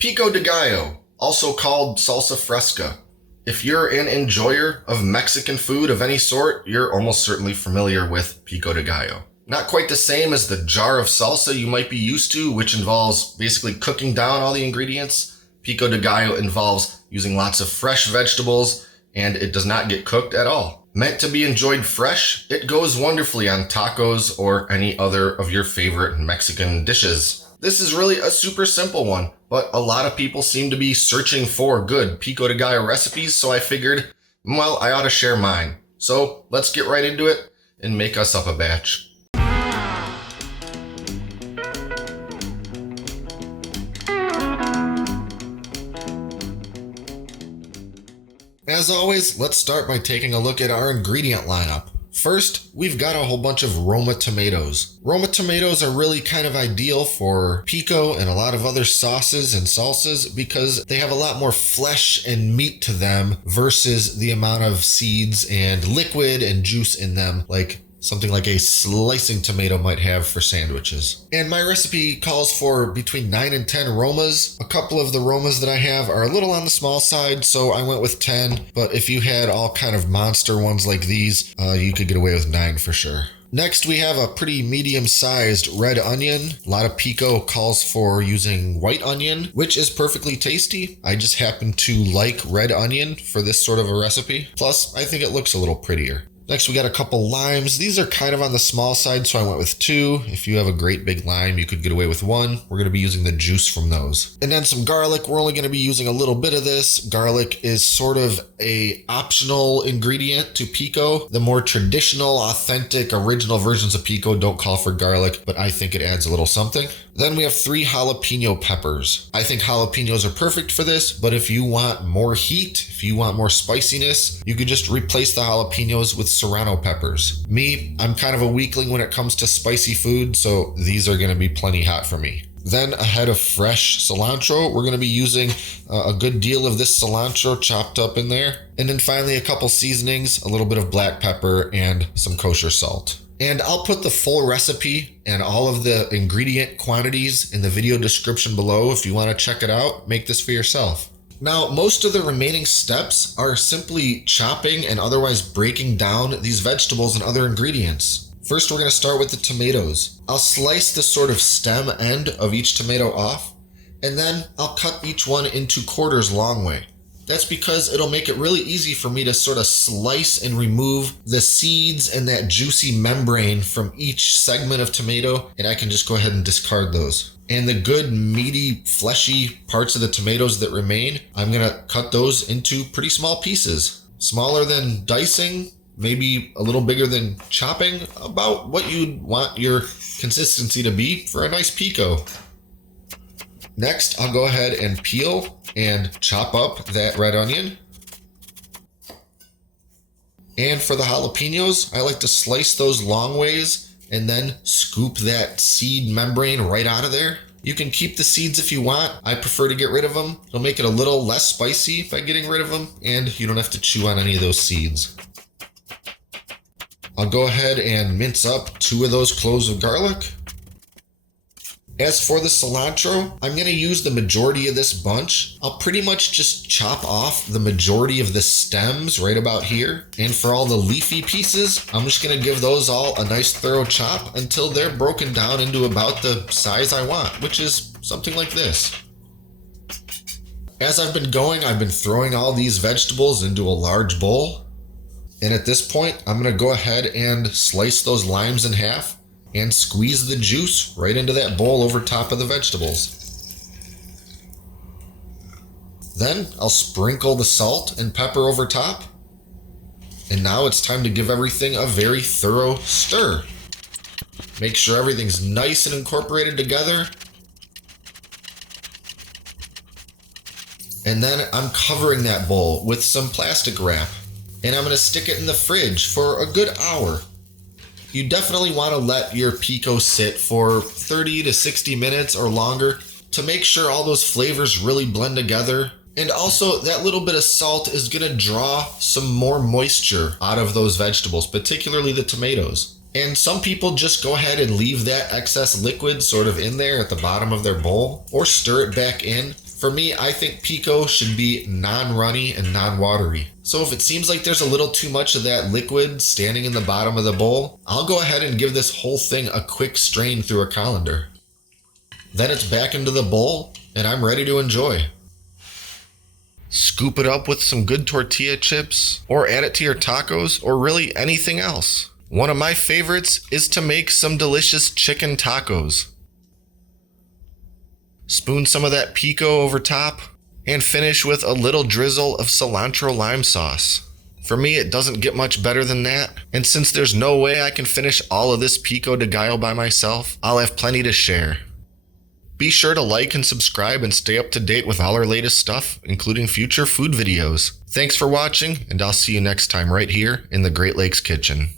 Pico de Gallo, also called Salsa Fresca. If you're an enjoyer of Mexican food of any sort, you're almost certainly familiar with Pico de Gallo. Not quite the same as the jar of salsa you might be used to, which involves basically cooking down all the ingredients. Pico de Gallo involves using lots of fresh vegetables, and it does not get cooked at all. Meant to be enjoyed fresh, it goes wonderfully on tacos or any other of your favorite Mexican dishes. This is really a super simple one, but a lot of people seem to be searching for good Pico de Gallo recipes, so I figured, well, I ought to share mine. So let's get right into it and make us up a batch. As always, let's start by taking a look at our ingredient lineup. First, we've got a whole bunch of Roma tomatoes. Roma tomatoes are really kind of ideal for pico and a lot of other sauces and salsas because they have a lot more flesh and meat to them versus the amount of seeds and liquid and juice in them like something like a slicing tomato might have for sandwiches. And my recipe calls for between 9 and 10 Romas. A couple of the Romas that I have are a little on the small side, so I went with 10. But if you had all kind of monster ones like these, you could get away with 9 for sure. Next, we have a pretty medium-sized red onion. A lot of pico calls for using white onion, which is perfectly tasty. I just happen to like red onion for this sort of a recipe. Plus, I think it looks a little prettier. Next, we got a couple limes. These are kind of on the small side, so I went with 2. If you have a great big lime, you could get away with 1. We're going to be using the juice from those. And then some garlic. We're only going to be using a little bit of this. Garlic is sort of a optional ingredient to pico. The more traditional, authentic, original versions of pico don't call for garlic, but I think it adds a little something. Then we have 3 jalapeno peppers. I think jalapenos are perfect for this, but if you want more heat, if you want more spiciness, you could just replace the jalapenos with serrano peppers. Me, I'm kind of a weakling when it comes to spicy food, so these are going to be plenty hot for me. Then a head of fresh cilantro. We're going to be using a good deal of this cilantro chopped up in there. And then finally a couple seasonings, a little bit of black pepper and some kosher salt. And I'll put the full recipe and all of the ingredient quantities in the video description below if you want to check it out. Make this for yourself. Now, most of the remaining steps are simply chopping and otherwise breaking down these vegetables and other ingredients. First, we're going to start with the tomatoes. I'll slice the sort of stem end of each tomato off, and then I'll cut each one into quarters long way. That's because it'll make it really easy for me to sort of slice and remove the seeds and that juicy membrane from each segment of tomato, and I can just go ahead and discard those. And the good, meaty, fleshy parts of the tomatoes that remain, I'm gonna cut those into pretty small pieces. Smaller than dicing, maybe a little bigger than chopping, about what you'd want your consistency to be for a nice pico. Next, I'll go ahead and peel and chop up that red onion. And for the jalapenos, I like to slice those long ways and then scoop that seed membrane right out of there. You can keep the seeds if you want. I prefer to get rid of them. It'll make it a little less spicy by getting rid of them, and you don't have to chew on any of those seeds. I'll go ahead and mince up 2 of those cloves of garlic. As for the cilantro, I'm going to use the majority of this bunch. I'll pretty much just chop off the majority of the stems right about here. And for all the leafy pieces, I'm just going to give those all a nice thorough chop until they're broken down into about the size I want, which is something like this. As I've been going, I've been throwing all these vegetables into a large bowl. And at this point, I'm going to go ahead and slice those limes in half and squeeze the juice right into that bowl over top of the vegetables. Then I'll sprinkle the salt and pepper over top. And now it's time to give everything a very thorough stir. Make sure everything's nice and incorporated together. And then I'm covering that bowl with some plastic wrap. And I'm going to stick it in the fridge for a good hour. You definitely want to let your pico sit for 30 to 60 minutes or longer to make sure all those flavors really blend together. And also that little bit of salt is going to draw some more moisture out of those vegetables, particularly the tomatoes. And some people just go ahead and leave that excess liquid sort of in there at the bottom of their bowl or stir it back in For me, I think pico should be non-runny and non-watery. So if it seems like there's a little too much of that liquid standing in the bottom of the bowl, I'll go ahead and give this whole thing a quick strain through a colander. Then it's back into the bowl, and I'm ready to enjoy. Scoop it up with some good tortilla chips, or add it to your tacos, or really anything else. One of my favorites is to make some delicious chicken tacos. Spoon some of that pico over top, and finish with a little drizzle of cilantro lime sauce. For me, it doesn't get much better than that, and since there's no way I can finish all of this Pico De Gallo by myself, I'll have plenty to share. Be sure to like and subscribe and stay up to date with all our latest stuff, including future food videos. Thanks for watching, and I'll see you next time right here in the Great Lakes Kitchen.